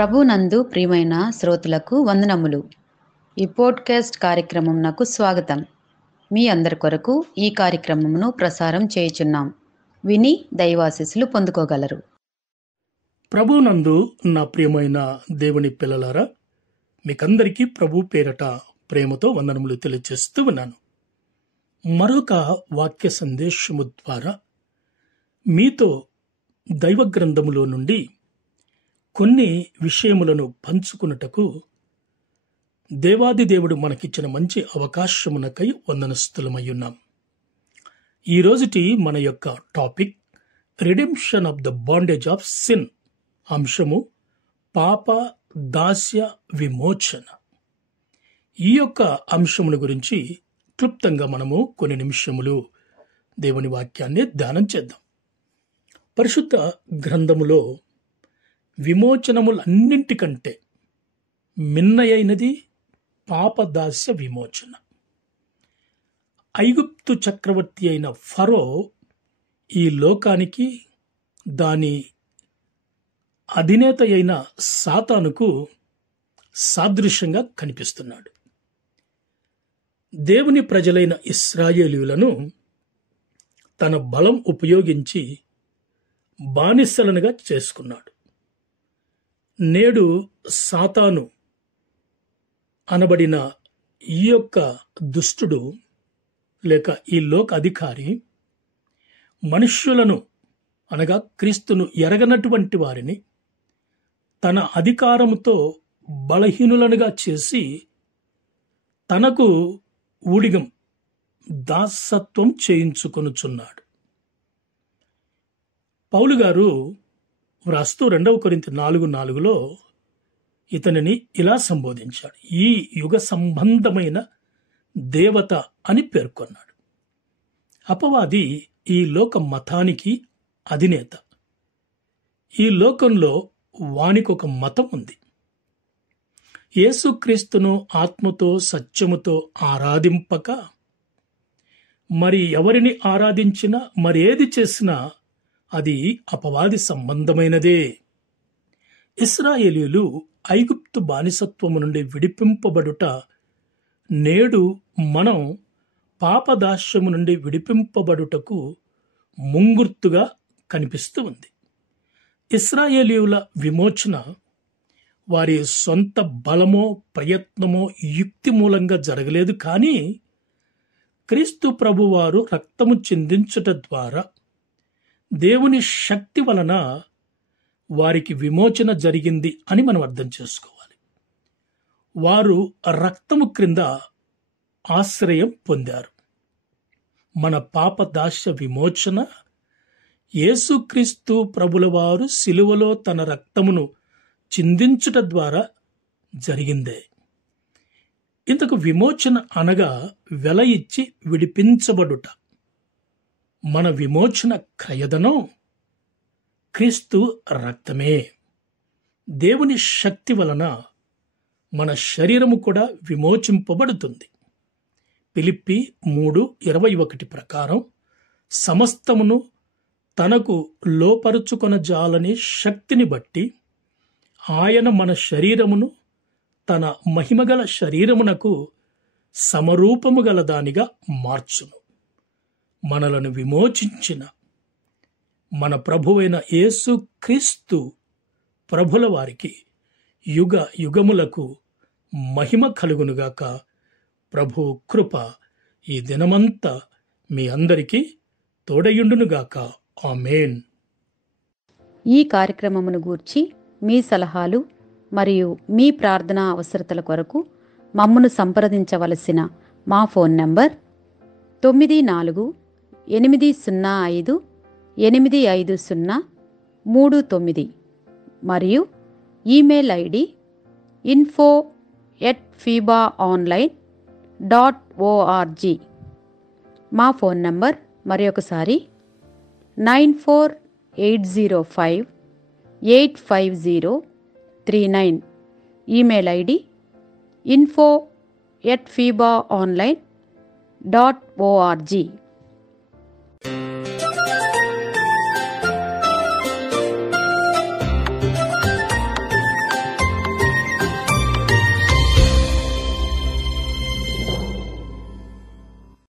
ప్రభునందు ప్రియమైన శ్రోతలకు వందనములు. ఈ పోడ్కాస్ట్ కార్యక్రమం నాకు స్వాగతం. మీ అందరి కొరకు ఈ కార్యక్రమమును ప్రసారం చేయుచున్నాం. విని దైవాశీస్సులు పొందుకోగలరు. ప్రభునందు నా ప్రియమైన దేవుని పిల్లలారా, మీకందరికీ ప్రభు పేరట ప్రేమతో వందనములు తెలియజేస్తూ ఉన్నాను. మరొక వాక్య సందేశము ద్వారా మీతో దైవ గ్రంథములో నుండి కొన్ని విషయములను పంచుకున్నటకు దేవాది దేవుడు మనకిచ్చిన మంచి అవకాశమునకై వందనస్తులమయ్యున్నాం. ఈ రోజుటి మన యొక్క topic redemption of the bondage of sin, అంశము పాప దాస్య విమోచన. ఈ యొక్క అంశముల గురించి క్లుప్తంగా మనము కొన్ని నిమిషములు దేవుని వాక్యాన్ని ధ్యానం చేద్దాం. పరిశుద్ధ గ్రంథములో విమోచనములన్నింటికంటే మిన్నయైనది పాపదాస్య విమోచన. ఐగుప్తు చక్రవర్తి అయిన ఫరో ఈ లోకానికి, దాని అధినేత అయిన సాతానుకు సాదృశ్యంగా కనిపిస్తున్నాడు. దేవుని ప్రజలైన ఇశ్రాయేలీయులను తన బలం ఉపయోగించి బానిసలనుగా చేసుకున్నాడు. నేడు సాతాను అనబడిన ఈ యొక్క దుష్టుడు లేక ఈ లోక అధికారి మనుష్యులను అనగా క్రీస్తును ఎరగనటువంటి వారిని తన అధికారముతో బలహీనులనుగా చేసి తనకు ఊడిగం దాసత్వం చేయించుకొనుచున్నాడు. పౌలు గారు వ్రాస్తూ 2 కొరింథీ 4:4 ఇతనిని ఇలా సంబోధించాడు. ఈ యుగ సంబంధమైన దేవత అని పేర్కొన్నాడు. అపవాది ఈ లోక మతానికి అధినేత. ఈ లోకంలో వానికొక మతం ఉంది. యేసుక్రీస్తును ఆత్మతో సత్యముతో ఆరాధింపక మరి ఎవరిని ఆరాధించినా మరేది చేసినా అది అపవాది సంబంధమైనదే. ఇశ్రాయేలీయులు ఐగుప్తు బానిసత్వము నుండి విడిపింపబడుట నేడు మనం పాపదాస్యము నుండి విడిపింపబడుటకు ముంగుర్తుగా కనిపిస్తూ ఉంది. ఇశ్రాయేలీయుల విమోచన వారి సొంత బలమో ప్రయత్నమో యుక్తి మూలంగా జరగలేదు, కానీ క్రీస్తు ప్రభువారు రక్తము చిందించుట ద్వారా దేవుని శక్తి వలన వారికి విమోచన జరిగింది అని మనం అర్థం చేసుకోవాలి. వారు రక్తము క్రింద ఆశ్రయం పొందారు. మన పాపదాస్య విమోచన యేసుక్రీస్తు ప్రభుల వారు సిలువలో తన రక్తమును చిందించుట ద్వారా జరిగిందే. ఇంతకు విమోచన అనగా వెల ఇచ్చి విడిపించబడుట. మన విమోచన క్రయధనం క్రీస్తు రక్తమే. దేవుని శక్తి వలన మన శరీరము కూడా విమోచింపబడుతుంది. ఫిలిప్పీ 3:21 ప్రకారం సమస్తమును తనకు లోపరుచుకొనజాలని శక్తిని బట్టి ఆయన మన శరీరమును తన మహిమగల శరీరమునకు సమరూపము గల దానిగా మార్చును. మనలను విమోచించిన మన ప్రభువైన యేసు క్రీస్తు ప్రభుల వారికి యుగ యుగములకు మహిమ కలుగునుగాక. ప్రభు కృప ఈ దినమంతా మీ అందరికీ తోడయుండునుగాక. ఆమేన్. ఈ కార్యక్రమమును గూర్చి మీ సలహాలు మరియు మీ ప్రార్థనా అవసరతల కొరకు మమ్మను సంప్రదించవలసిన మా ఫోన్ నంబర్ 948585085039 మరియు ఈమెయిల్ ఐడి info@fibaonline.org. మా ఫోన్ నంబర్ మరొకసారి 9480585039. Email ID info@fibaonline.org.